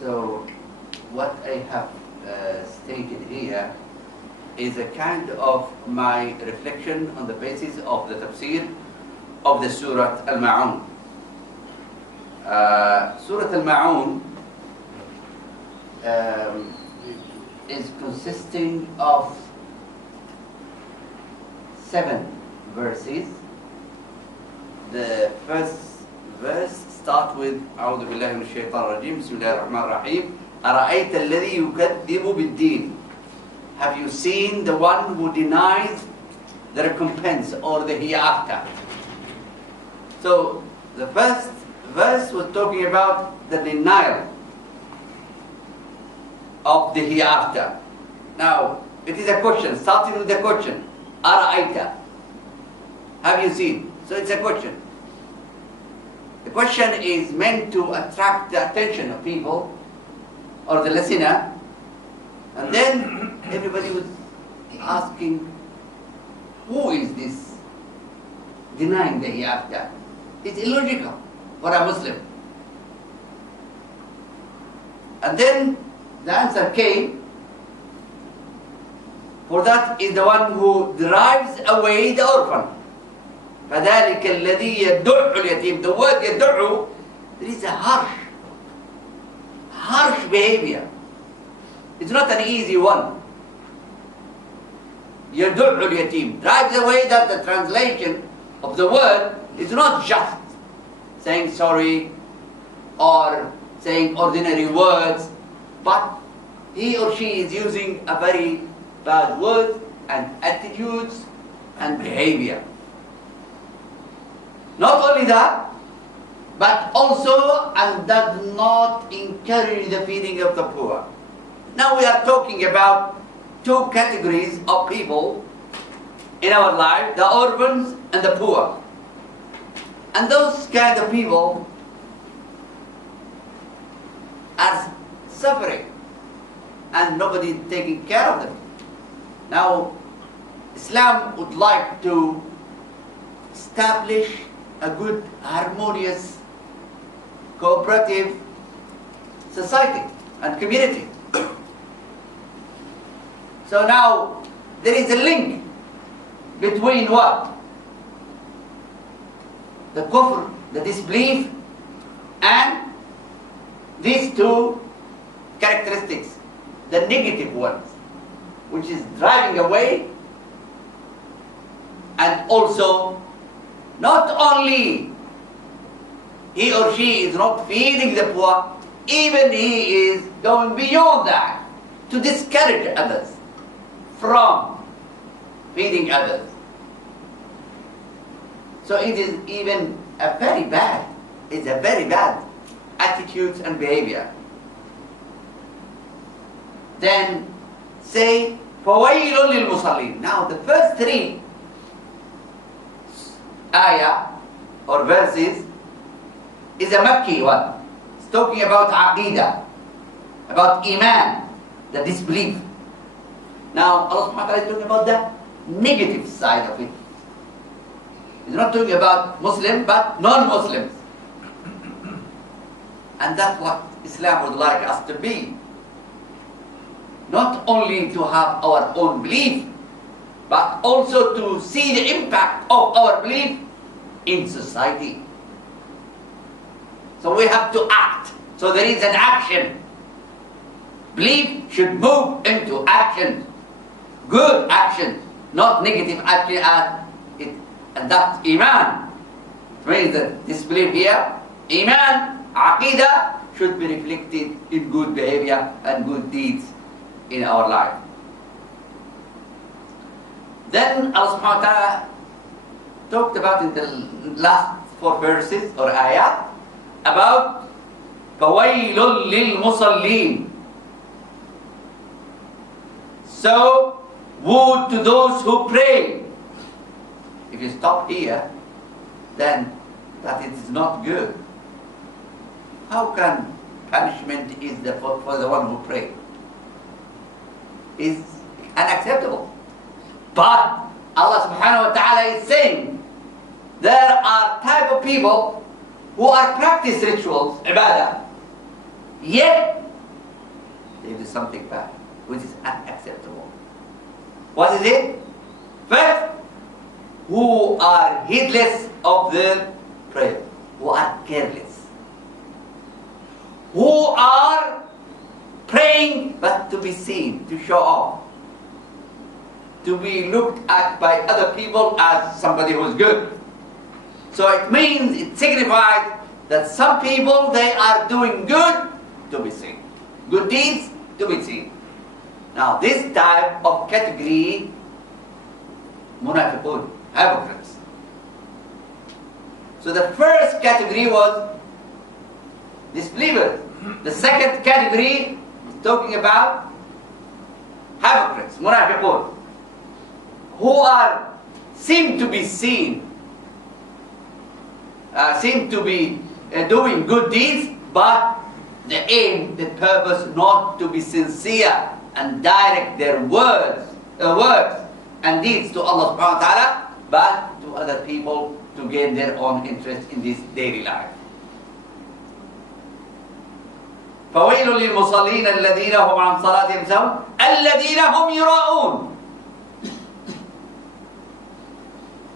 So what I have stated here is a kind of my reflection on the basis of the tafsir of the Surah Al Maun. Surah Al Maun is consisting of 7 verses. The first verse starts with أعوذ بالله من الشيطان الرجيم بسم الله الرحمن الرحيم أرأيت الذي يكذب بالدين. Have you seen the one who denies the recompense or the hereafter? So the first verse was talking about the denial of the hereafter. Now it is a question, starting with the question أرأيت, have you seen? So it's a question. The question is meant to attract the attention of people or the listener, and then everybody was asking, who is this denying the hereafter? It's illogical for a Muslim. And then the answer came, for that is the one who drives away the orphan. فَذَلِكَ الَّذِي يَدُعُّ الْيَتِيمِ. The word يَدُعُّ, there is a harsh behavior. It's not an easy one. يَدُعُّ الْيَتِيمِ, drives away. That the translation of the word is not just saying sorry or saying ordinary words, but he or she is using a very bad words and attitudes and behavior. Not only that, but also and does not encourage the feeding of the poor. Now we are talking about 2 categories of people in our life, the orphans and the poor. And those kind of people are suffering and nobody is taking care of them. Now Islam would like to establish a good, harmonious, cooperative society and community. So now there is a link between what? The kufr, the disbelief, and these 2 characteristics, the negative ones, which is driving away, and also not only he or she is not feeding the poor, even he is going beyond that to discourage others from feeding others. So it is even a very bad attitudes and behavior. Then say فَوَيْلٌ لِلْمُصَلِّينَ. Now the first 3 ayah or verses is a Makki one. It's talking about Aqidah, about Iman, the disbelief. Now Allah subhanahu wa ta'ala is talking about the negative side of it. He's not talking about Muslim but non-Muslims. And that's what Islam would like us to be. Not only to have our own belief, but also to see the impact of our belief in society. So we have to act. So there is an action. Belief should move into action. Good action, not negative action. And that's Iman. It means that this belief here, Iman, Aqidah, should be reflected in good behavior and good deeds in our life. Then Allah subhanahu wa ta'ala talked about in the last 4 verses or ayah about فَوَيْلٌ لِلْمُصَلِّينَ. So woe to those who pray. If you stop here, then that it is not good. How can punishment is for the one who prays? Is unacceptable. But Allah subhanahu wa ta'ala is saying there are type of people who are practice rituals, ibadah, yet they do something bad, which is unacceptable. What is it? First, who are heedless of their prayer, who are careless, who are praying but to be seen, to show off, to be looked at by other people as somebody who is good. So it means, it signifies that some people, they are doing good to be seen, good deeds to be seen. Now this type of category, munafiqun, hypocrites. So the first category was disbelievers. The second category is talking about hypocrites, munafiqun, who seem to be seen, seem to be doing good deeds, but the aim, the purpose, not to be sincere and direct their words and deeds to Allah subhanahu wa ta'ala, but to other people to gain their own interest in this daily life. فَوَيْلٌ لِلْمُصَلِّينَ الَّذِينَ هُمْ عَنْ صَلَاتِهِمْ سَهُونَ الَّذِينَ هُمْ يُرَاءُونَ.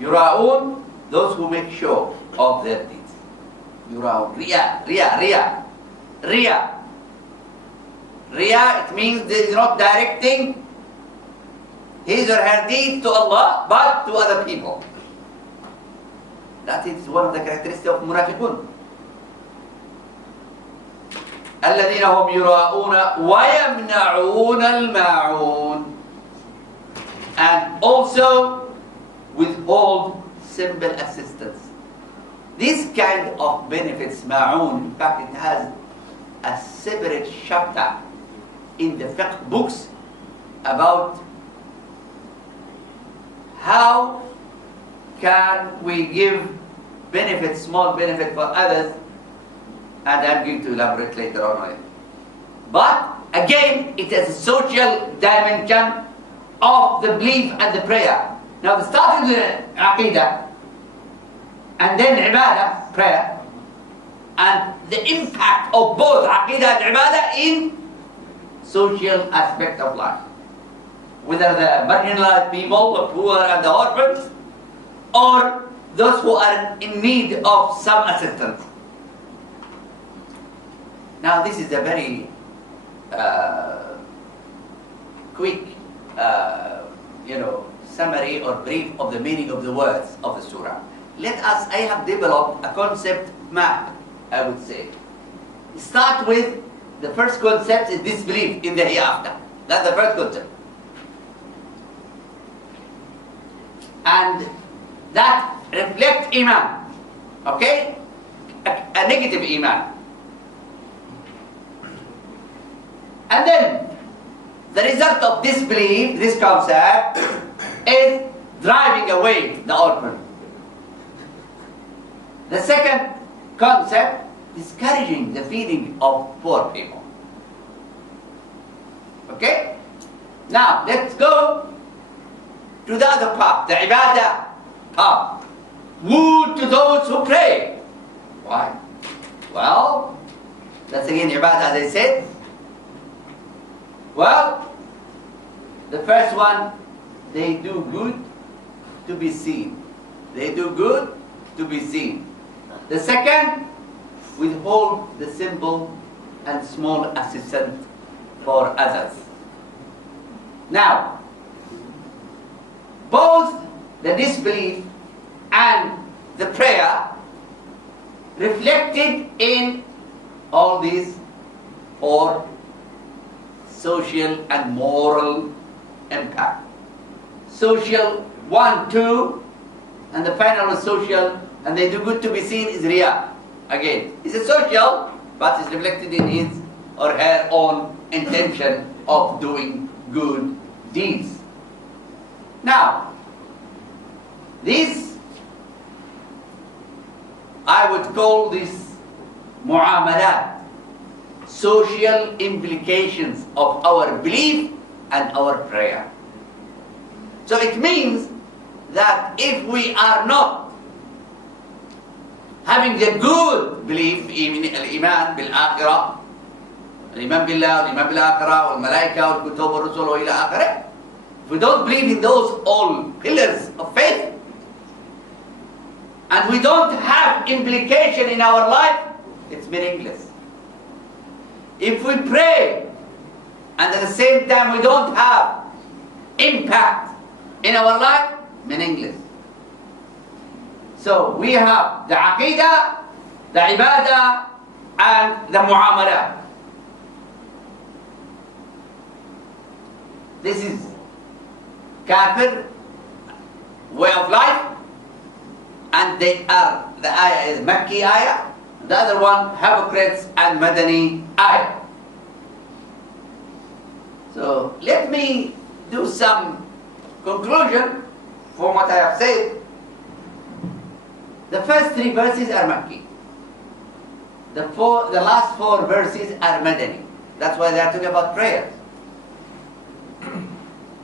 Yura'un, those who make show of their deeds. Yura'un, Riya. Riya, it means they is not directing his or her deeds to Allah, but to other people. That is one of the characteristics of munafiqun. الَّذِينَ هُمْ يُرَاءُونَ وَيَمْنَعُونَ الْمَاعُونَ. And also withhold simple assistance. This kind of benefits, ma'un, in fact it has a separate chapter in the fiqh books about how can we give benefits, small benefit for others, and I'm going to elaborate later on it. But again, it has a social dimension of the belief and the prayer. Now, starting with aqidah, and then ibadah, prayer, and the impact of both aqidah and ibadah in social aspect of life. Whether the marginalized people, the poor and the orphans, or those who are in need of some assistance. Now, this is a very quick, summary or brief of the meaning of the words of the surah. I have developed a concept map, I would say. Start with the first concept is disbelief in the hereafter. That's the first concept. And that reflects iman, okay? A negative iman. And then the result of disbelief, this concept, is driving away the orphan. The second concept, discouraging the feeding of poor people. Okay? Now, let's go to the other part, the ibadah part. Woe to those who pray. Why? Well, that's again ibadah, as I said. Well, the first one, they do good to be seen. They do good to be seen. The second, withhold the simple and small assistance for others. Now, both the disbelief and the prayer reflected in all these four social and moral impact. Social, 1, 2, and the final is social, and they do good to be seen is riya. Again, it's a social, but it's reflected in his or her own intention of doing good deeds. Now, this, I would call this mu'amalat, social implications of our belief and our prayer. So it means that if we are not having the good belief in al-iman bil-akhirah, الإيمان بالله والإيمان بالآخرة والملائكة والكتب والرسل وإلى آخره. If we don't believe in those all pillars of faith, and we don't have implication in our life, it's meaningless. If we pray, and at the same time we don't have impact in our life, meaningless. So we have the aqidah, the ibadah, and the muamalah. This is kafir way of life, and they are, the ayah is Makki ayah, the other one hypocrites and Madani ayah. So let me do some conclusion from what I have said. The first 3 verses are Makki. The last 4 verses are Madani. That's why they are talking about prayers.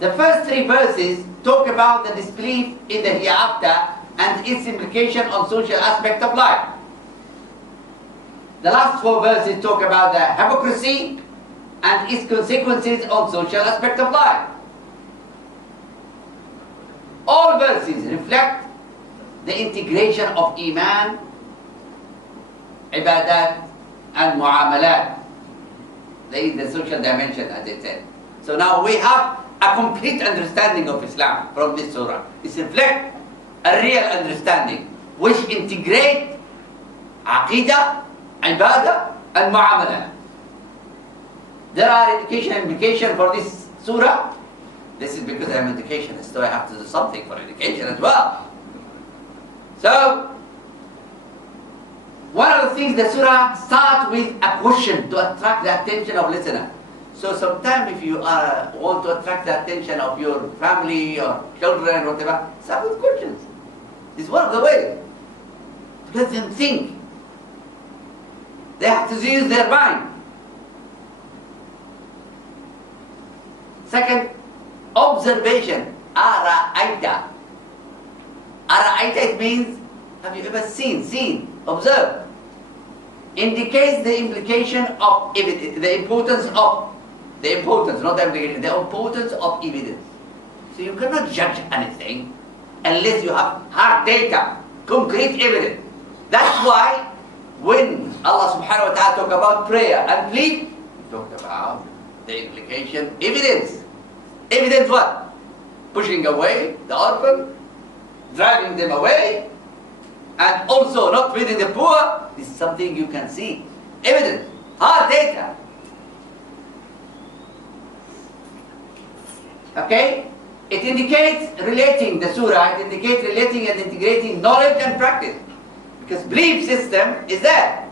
The first 3 verses talk about the disbelief in the hereafter and its implication on social aspect of life. The last 4 verses talk about the hypocrisy and its consequences on social aspect of life. All verses reflect the integration of Iman, Ibadat, and Muamalat. There is the social dimension, as I said. So now we have a complete understanding of Islam from this surah. It reflects a real understanding which integrate Aqidah, Ibadah, and Muamalat. There are education implications for this surah. This is because I'm an educationist, so I have to do something for education as well. So, one of the things the surah starts with a question to attract the attention of listener. So sometimes if you want to attract the attention of your family or children or whatever, start with questions. It's one of the ways to let them think. They have to use their mind. Second, observation. Ara'aita. Ara'aita, it means, have you ever seen, observe. Indicates the implication of evidence, the importance, not the implication, the importance of evidence. So you cannot judge anything unless you have hard data, concrete evidence. That's why when Allah subhanahu wa ta'ala talk about prayer and belief, He talked about the implication, evidence. Evidence what? Pushing away the orphan, driving them away, and also not feeding the poor. This is something you can see. Evidence, hard data. Okay? It indicates relating, the surah, it indicates relating and integrating knowledge and practice. Because belief system is there.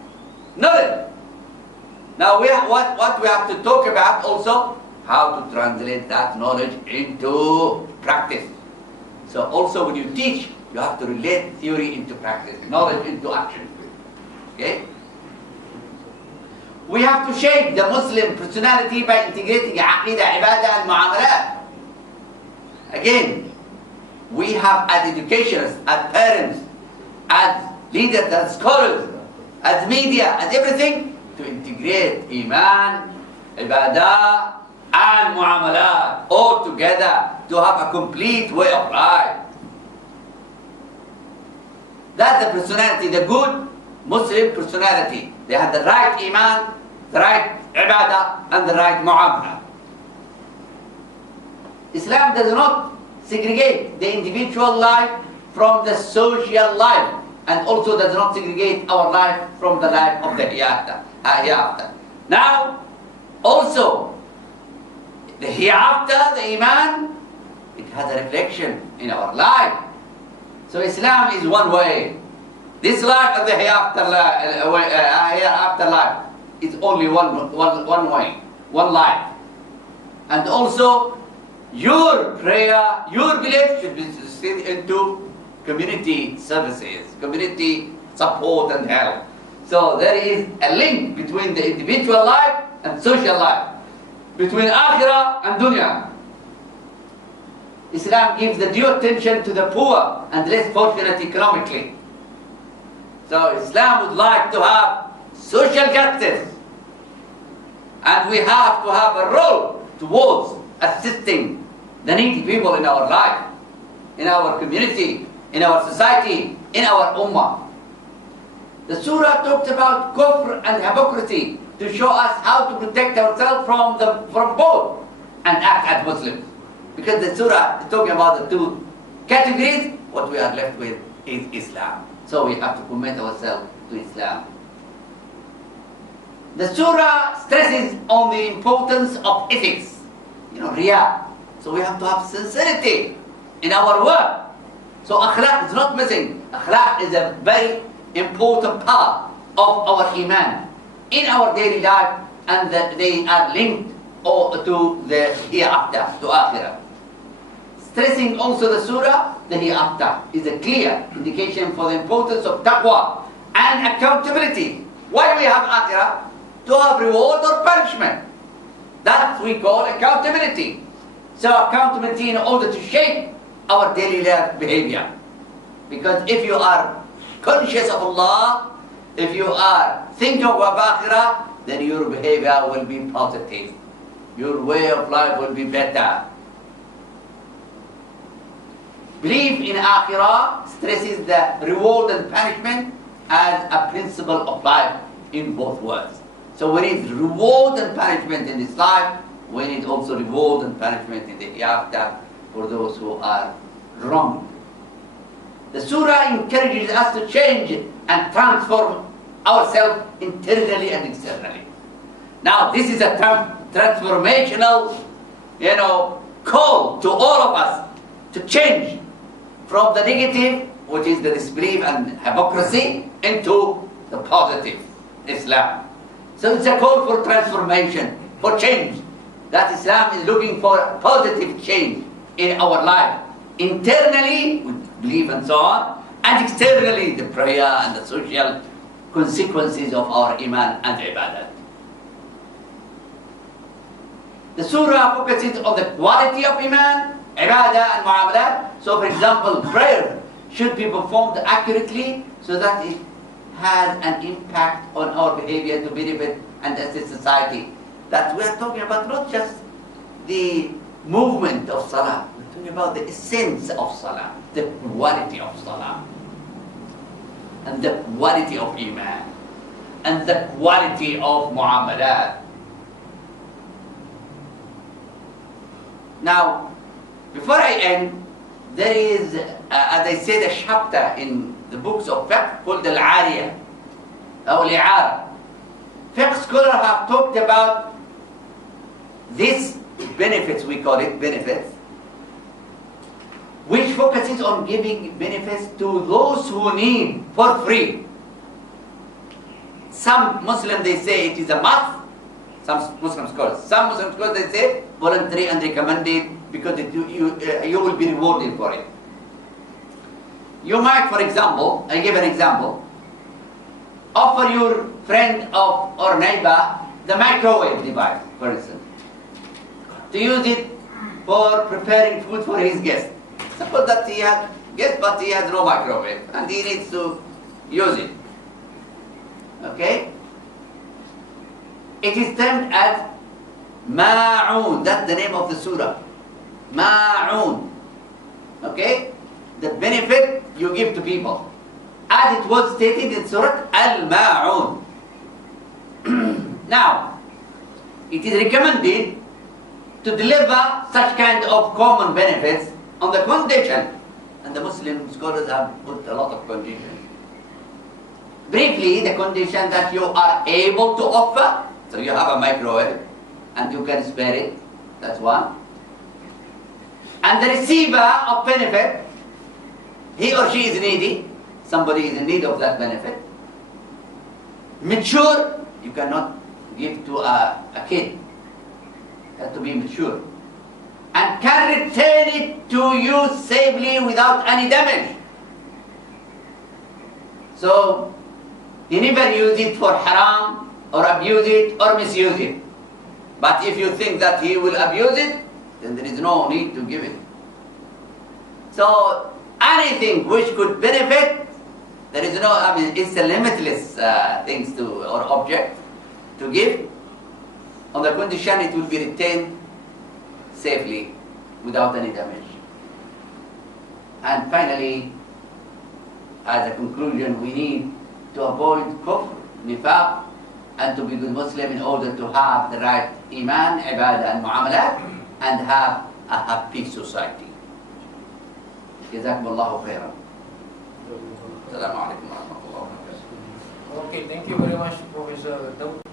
Knowledge. Now what we have to talk about also, how to translate that knowledge into practice. So also when you teach, you have to relate theory into practice, knowledge into action. Okay? We have to shape the Muslim personality by integrating Aqidah, Ibadah, and Muamalat. Again, we have as educators, as parents, as leaders, as scholars, as media, as everything, to integrate Iman, Ibadah, and Muamalat all together to have a complete way of life. That's the personality, the good Muslim personality. They have the right Iman, the right Ibadah, and the right Muamalah. Islam does not segregate the individual life from the social life, and also does not segregate our life from the life of the hereafter. Now, also, the hereafter, the Iman, it has a reflection in our life. So Islam is one way. This life and the hereafter life is only one way, one life. And also, your prayer, your belief should be seen into community services, community support and help. So there is a link between the individual life and social life, between akhirah and dunya. Islam gives the due attention to the poor and less fortunate economically. So Islam would like to have social justice And we have to have a role towards assisting the needy people in our life, in our community, in our society, in our ummah. The surah talked about kufr and hypocrisy to show us how to protect ourselves from both and act as Muslims. Because the surah is talking about the two categories, what we are left with is Islam. So we have to commit ourselves to Islam. The surah stresses on the importance of ethics, riyah. So we have to have sincerity in our work. So akhlaq is not missing. Akhlaq is a very important part of our iman in our daily life, and that they are linked to the hereafter, to akhirah. Stressing also the surah, the hereafter, is a clear indication for the importance of taqwa and accountability. Why we have akhirah? To have reward or punishment. That we call accountability. So accountability in order to shape our daily life behavior. Because if you are conscious of Allah, if you are thinking of akhirah, then your behavior will be positive. Your way of life will be better. Belief in akhirah stresses the reward and punishment as a principle of life in both worlds. So we need reward and punishment in this life. We need also reward and punishment in the hereafter for those who are wrong. The surah encourages us to change and transform ourselves internally and externally. Now this is a transformational, call to all of us to change from the negative, which is the disbelief and hypocrisy, into the positive, Islam. So it's a call for transformation, for change. That Islam is looking for positive change in our life. Internally, with belief and so on, and externally, the prayer and the social consequences of our iman and ibadat. The surah focuses on the quality of iman, ibadah and muamalat. So for example, prayer should be performed accurately so that it has an impact on our behavior to benefit and assist society. That we are talking about not just the movement of salah, we're talking about the essence of salah, the quality of salah, and the quality of iman, and the quality of muamalat. Now, before I end, there is, as I said, a chapter in the books of fiqh called Al-Ariyah, or Al-I'ara. Fiqh scholars have talked about these benefits, we call it benefits, which focuses on giving benefits to those who need for free. Some Muslims, they say it is a must. Some Muslim scholars they say voluntary and recommended because you will be rewarded for it. You might, for example, I give an example, offer your friend or neighbor the microwave device, for instance, to use it for preparing food for his guest. Suppose that he has guest, but he has no microwave and he needs to use it. Okay? It is termed as Ma'un. That's the name of the surah. Ma'un. Okay? The benefit you give to people. As it was stated in Surah Al Maun. Now, it is recommended to deliver such kind of common benefits on the condition, and the Muslim scholars have put a lot of conditions. Briefly, the condition that you are able to offer, so you have a microwave and you can spare it, that's one. And the receiver of benefit, he or she is needy, somebody is in need of that benefit. Mature, you cannot give to a kid, it has to be mature. And can return it to you safely without any damage. So, you never use it for haram, or abuse it, or misuse it. But if you think that he will abuse it, then there is no need to give it. So, anything which could benefit, there is no, it's a limitless things to, or object to give. on the condition it will be retained safely without any damage. And finally, as a conclusion, we need to avoid kufr, nifaq, and to be good Muslim in order to have the right iman, ibadah and muamalat, and have a happy society. Jazakumullahu khairan. Assalamu alaikum wa rahmatullahi wa barakatuh. Okay, thank you very much, Professor Dawood.